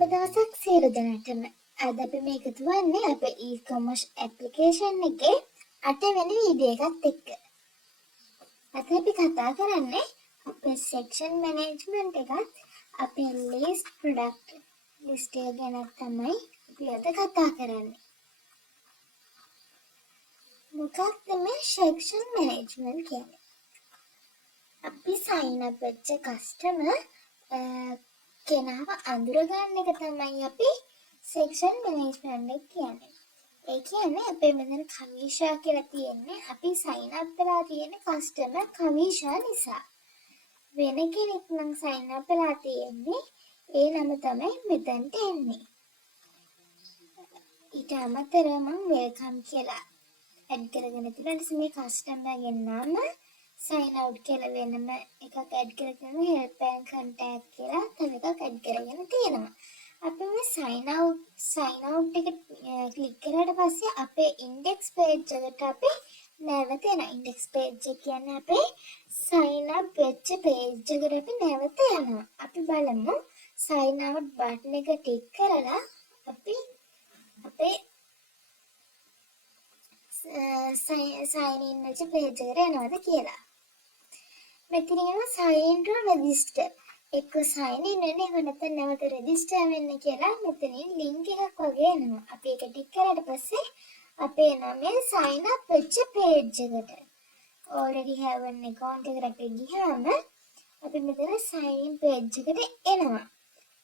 සුබ දවසක් සියලු දෙනාටම. අද අපි මේකතු වන්නේ අපේ e-commerce application එකේ 8 වෙනි වීඩියෝ එකත් එක්ක. අද අපි කතා කරන්නේ අපේ section management එකත් අපේ list product list එක ගැන තමයි අපි අද කතා කරන්නේ. මොකක්ද මේ section management කියන්නේ? අපි sign up වෙච්ච customer කෙනාව අඳුරගන්න එක තමයි අපි section management එක කියන්නේ. ඒ කියන්නේ අපේ මෙතන කමිෂා කියලා තියෙන්නේ අපි sign up වෙලා තියෙන customer කමිෂා නිසා. වෙන කෙනෙක් නම් sign up වෙලා තියෙන්නේ ඒ නම තමයි මෙතනට එන්නේ. ඊට අමතරව මම welcome කියලා add කරගෙන තියෙනවා. මේ customer ගේ නම sign out කියලා වෙනම එකක් add කරගෙන help and contact කියලා තව එකක් add කරගෙන තියෙනවා. අපි මේ sign out එක click කරාට පස්සේ අපේ index page එකට අපි නැවත එනවා. index page එක කියන්නේ අපේ sign up වෙච්ච page එකට අපි නැවත යනවා. අපි බලමු sign out button එක ටික් කරලා අපි අපේ sign in වෙච්ච page එකට යනවාද කියලා. මෙතන යනවා sign to register. එක්ක sign in වෙන්න එහෙම නැත්නම් නැවත register වෙන්න කියලා මෙතනින් link එකක් වගේ එනවා. අපි ඒක ටික් කරාට පස්සේ අපේ නමෙන් sign up වෙච්ච page එකට already have an account එකට අපි ගියාම අපි මෙතන sign in page එකට එනවා.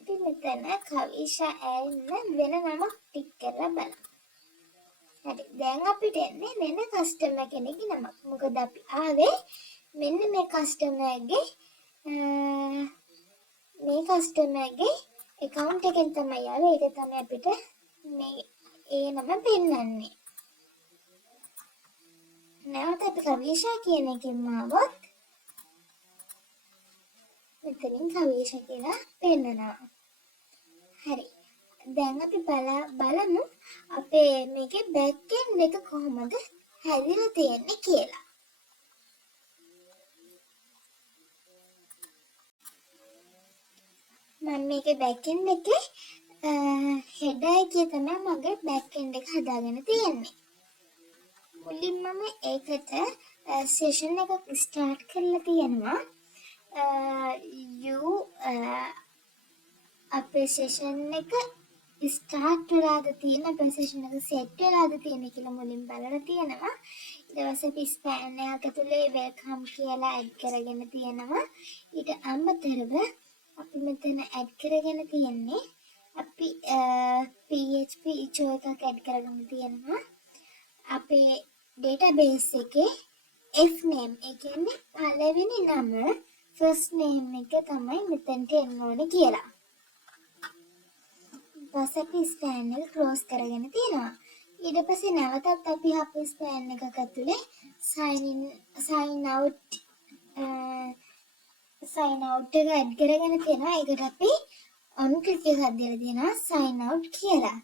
අපි මෙතන කවිෂා ඇන්න වෙන නමක් ටික් කරලා බලමු. හරි. දැන් අපිට එන්නේ වෙන customer කෙනෙක්ගේ නමක්. මොකද අපි ආවේ මෙන්න මේ කස්ටමර්ගේ account එකෙන් තමයි ආවේ. ඒක තමයි අපිට මේ ඒ නම පෙන්නන්නේ. නැවත අපි කවිෂා කියන එකෙන් ආවොත් මෙතනින් කවිෂා කියලා පෙන්නනවා. හරි. දැන් අපි බලමු අපේ මේකේ back end එක කොහොමද හැදිලා තියෙන්නේ කියලා. මම මේකේ back end එකේ header එකේ තමයි මගේ back end එක හදාගෙන තියෙන්නේ. මුලින්ම මම ඒකට session එකක් start කරලා තියෙනවා. අපේ session එක start වෙලාද තියෙන අපේ session එක set වෙලාද තියෙන කියලා මුලින් බලලා තියෙනවා. ඊට පස්සේ අපි span එකක ඇතුලේ welcome කියලා add කරගෙන තියෙනවා. ඊට අමතරව අපි මෙතන add කරගෙන තියෙන්නේ අපි PHP echo එකක් add කරගෙන තියෙනවා. අපේ database එකේ f name ඒ කියන්නේ පළවෙනි නම first name එක තමයි මෙතනට එන්න ඕනේ කියලා. ඊපස්සේ අපි span එක close කරගෙන තියෙනවා. ඊට පස්සේ නැවතත් අපි අපේ span එකක ඇතුලේ sign out එක add කරගෙන තියෙනවා. ඒකට අපි on click එකක් දීලා තියෙනවා sign out කියලා.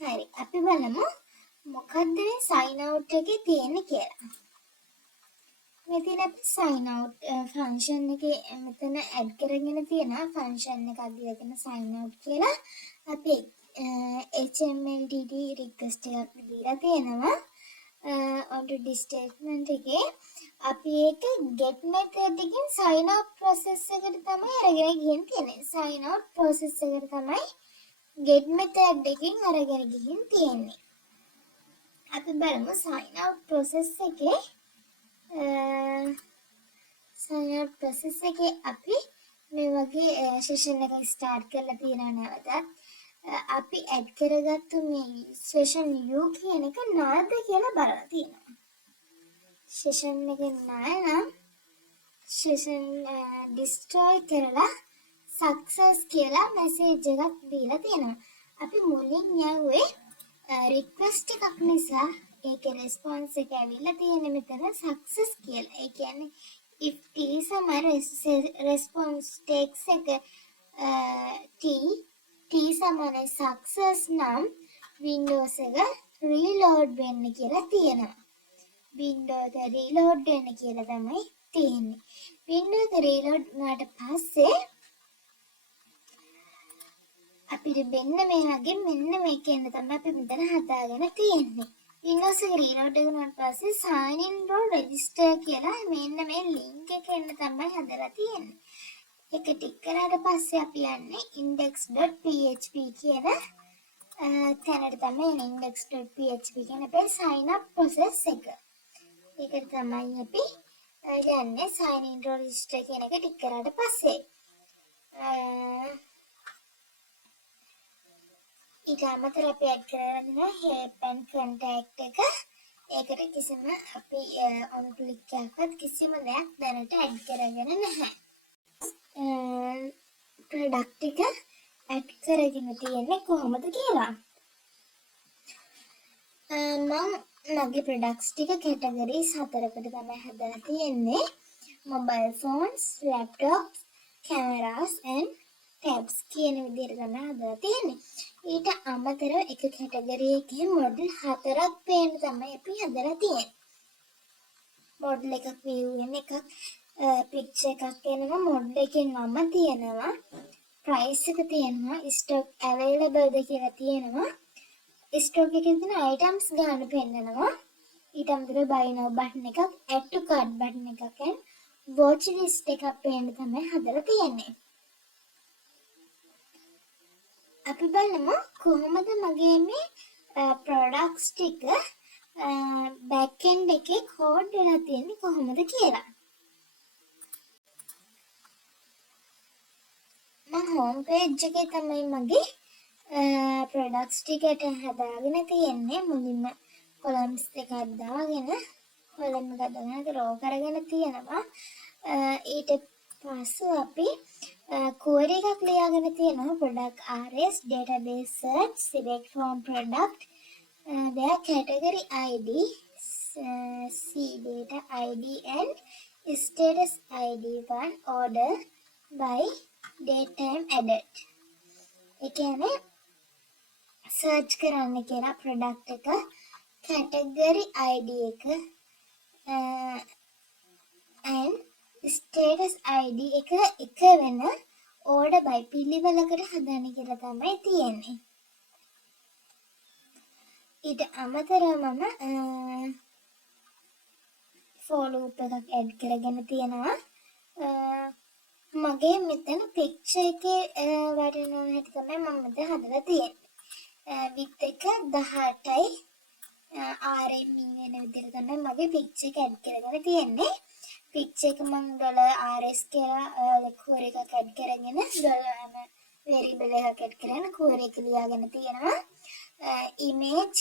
හරි. අපි බලමු මොකද්ද මේ sign out එකේ තියෙන්නේ කියලා. මෙතන අපි sign out function එකේ මෙතන add කරගෙන තියෙනවා function එකක් දීලා තියෙන sign out කියලා. අපි HMLDD request එකක් දීලා තියෙනවා. onto this statement එකේ අපි ඒක get method එකෙන් sign out process එකට තමයි අරගෙන ගිහින් තියෙන්නේ. sign out process එකට තමයි get method එකෙන් අරගෙන ගිහින් තියෙන්නේ. අපි බලමු sign out process එකේ අපි මේ වගේ session එක start කරලා තියෙනවා. නැවතත් අපි add කරගත්තු මේ session u කියන එක නාද කියලා බලලා තියෙනවා. session එකේ නාය නම් session destroy කරලා success කියලා message එකක් දීලා තියෙනවා. අපි මුලින් යවුවේ request එකක් නිසා ඒකේ response එක ඇවිල්ලා තියෙන මෙතන success කියලා. ඒ කියන්නේ if t සමාන response text එක t සමාන success නම් windows එක reload වෙන්න කියලා තියෙනවා. windows එක reload වෙන්න කියලා තමයි තියෙන්නේ. windows එක reload වුණාට පස්සේ අපිට මෙන්න මේ වගේ මෙන්න මේකෙන් තමයි අපි මෙතන හදාගෙන තියෙන්නේ. Windows එක රීලෝඩ් කරනාට පස්සේ sign in role register කියලා මෙන්න මේ link එක එන්න තමයි හදලා තියෙන්නේ. ඒක ටික කරාට පස්සේ අපි යන්නේ index.php කියන තැනට තමයි index.php කියන අපේ sign up process එක. ඒකට තමයි අපි යන්නේ sign in role register කියන එක ටික කරාට පස්සේ. ඊට අමතරව අපි ඇඩ් කරගෙන help and contact එක. ඒකට කිසිම අපි on click එකක්වත් කිසිම දෙයක් දැනට ඇඩ් කරගෙන නැහැ. product එක ඇඩ් කරගෙන තියෙන්නේ කොහොමද කියලා. මම මගේ products ටික categories 4කට තමයි හදලා තියෙන්නේ. mobile phones, laptops, cameras and tabs කියන විදිහට තමයි හදලා තියෙන්නේ. ඊට අමතරව එක කැටගරි එකේ මොඩල් 4ක් පේන්න තමයි අපි හදලා තියෙන්නේ. මොඩල් එකක් view වෙන එකක් picture එකක් එනවා, මොඩල් එකේ නම තියෙනවා, price එක තියෙනවා, stock available ද කියලා තියෙනවා, stock එකේ තියෙන items ගන්න පෙන්නනවා. ඊට අමතරව buy now button එකක්, add to cart button එකක් and watch list එකක් පේන්න තමයි හදලා තියෙන්නේ. අපි බලමු කොහොමද මගේ මේ products ටික back end එකේ code වෙලා තියෙන්නේ කොහොමද කියලා. මම home page එකේ තමයි මගේ products ටිකට හදාගෙන තියෙන්නේ. මුලින්ම columns එකක් දාගෙන column එකක් දාගෙන row කරගෙන තියෙනවා. ඊට පස්සේ අපි query එකක් ලියාගෙන තියෙනවා product rs database search select from product their category id c data id and status id one order by date time added. ඒ කියන්නේ search කරන්න කියලා product එක category id එක and status id එක වෙන order by පිළිවෙලකට හදන්න කියලා තමයි තියෙන්නේ. ඊට අමතරව මම for loop එකක් add කරගෙන තියෙනවා. මගේ මෙතන picture එකේ වටිනා හැටි තමයි මම මෙතන හදලා තියෙන්නේ. width එක 18යි RME වෙන විදිහට තමයි මගේ picture එක add කරගෙන තියෙන්නේ. picture එක මම $RS කියලා query එකක් add කරගෙන variable එකක් add කරගෙන query එක ලියාගෙන තියෙනවා. image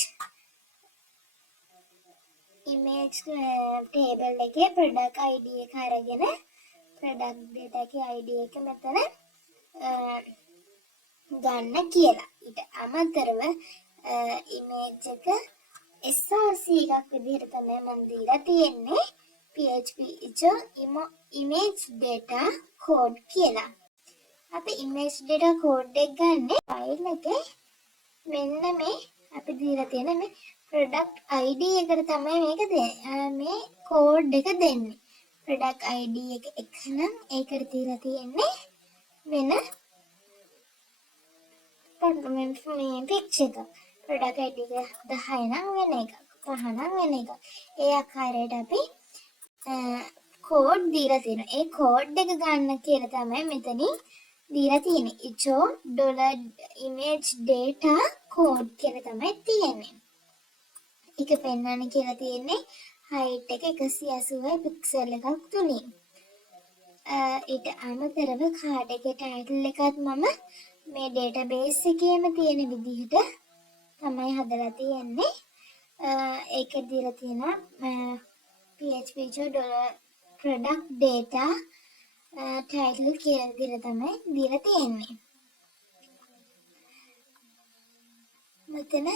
table එකේ product id එක අරගෙන product data එකේ id එක මෙතන ගන්න කියලා. ඊට අමතරව image එක src එකක් විදිහට තමයි මම දීලා තියෙන්නේ. PHP image data code කියලා. අපි image data code එක ගන්න file එකේ මෙන්න මේ අපි දීලා තියෙන මේ product id එකට තමයි මේක මේ code එක දෙන්නේ. product id එක එකනම් ඒකට දීලා තියෙන්නේ වෙන මේ picture එක. product id එක 10 නම් වෙන එකක්, 5 නම් වෙන එකක්. ඒ ආකාරයට අපි කෝඩ් දීලා තියෙනවා. ඒ කෝඩ් එක ගන්න කියලා තමයි මෙතනින් දීලා තියෙන්නේ. ඉචෝ $image data code කියලා තමයි තියෙන්නේ. ඒක පෙන්වන්න කියලා තියෙන්නේ height එක 180යි pixel එකක් තුලින්. ඊට අමතරව card එකේ title එකත් මම මේ database එකේම තියෙන විදිහට තමයි හදලා තියෙන්නේ. ඒක දීලා තියෙනවා PHP product data title කියලා විදිහට තමයි දීලා තියෙන්නේ. මෙතන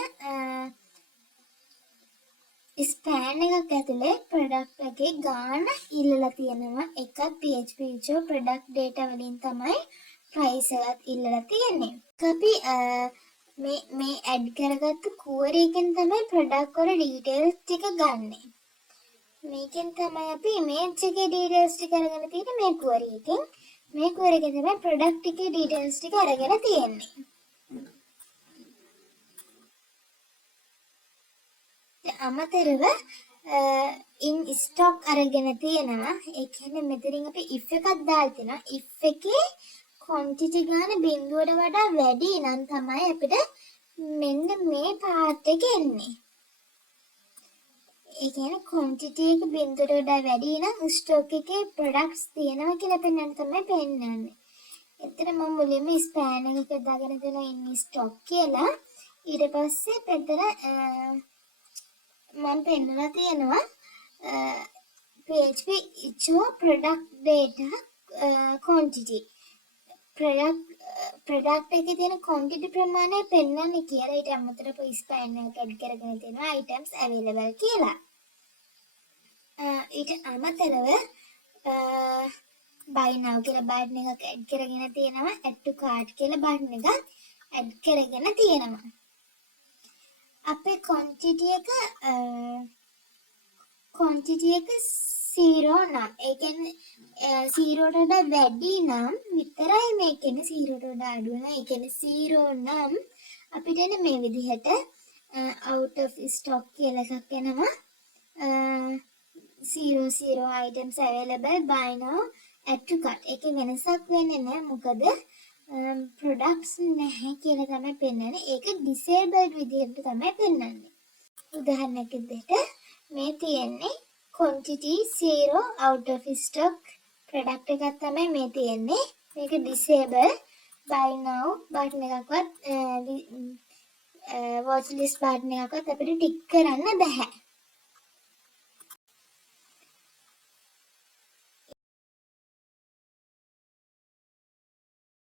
ස්පෑන් එකක් ඇතුලේ product එකේ ගාන ඉල්ලලා තියෙනවා. එකක් PHP product data වලින් තමයි price එකත් ඉල්ලලා තියෙන්නේ. අපි මේ add කරගත්තු query එකෙන් තමයි product වල details ටික ගන්නෙ. මේකෙන් තමයි අපි image එකේ details ටික අරගෙන තියෙන්නේ මේ query එකෙන්. මේ query එකෙන් තමයි product එකේ details ටික අරගෙන තියෙන්නේ. අමතරව ඉන් ස්ටොක් අරගෙන තියෙනවා. ඒ කියන්නේ මෙතනින් අපි if එකක් දාලා තියෙනවා. if එකේ quantity ගාන බිඳුවට වඩා වැඩි නම් තමයි අපිට මෙන්න මේ පාර්ට් එක එන්නේ. ඒ කියන්නේ quantity එක බිඳුවට වඩා වැඩි නම් ස්ටොක් එකේ products තියෙනවා කියලා පෙන්වන්න තමයි පෙන්වන්නේ. එතන මම මුලින්ම ස්පෑන් එකක දාගෙන තියෙනවා in stock කියලා. ඊට පස්සේ පෙතර මම පෙන්නලා තියෙනවා PHP show product data quantity product එකේ තියෙන quantity ප්‍රමාණය පෙන්වන්නේ කියලා. ඊට අමතරව ස්පෑන් එක ඇඩ් කරගෙන තියෙනවා items available කියලා. ඊට අමතරව buy now කියලා බටන් එකක් ඇඩ් කරගෙන තියෙනවා. add to cart කියලා බටන් එකක් ඇඩ් කරගෙන තියෙනවා. අපේ quantity එක 0 නම් ඒ කියන්නේ 0ට වඩා වැඩි නම් විතරයි මේ කියන්නේ 0ට වඩා අඩු නම් ඒ කියන්නේ 0 නම් අපිට එන්නේ මේ විදිහට out of stock කියලා එකක් එනවා 00 items available buy now add to cart. ඒකේ වෙනසක් වෙන්නේ නැහැ මොකද products නැහැ කියලා තමයි පෙන්වන්නේ. ඒක disabled විදිහට තමයි පෙන්වන්නේ. උදාහරණයක් විදිහට මේ තියෙන්නේ quantity 0 out of stock product එකක් තමයි මේ තියෙන්නේ. මේක disable buy now button එකක්වත් watch list button එකක්වත් අපිට ටික් කරන්න බෑ.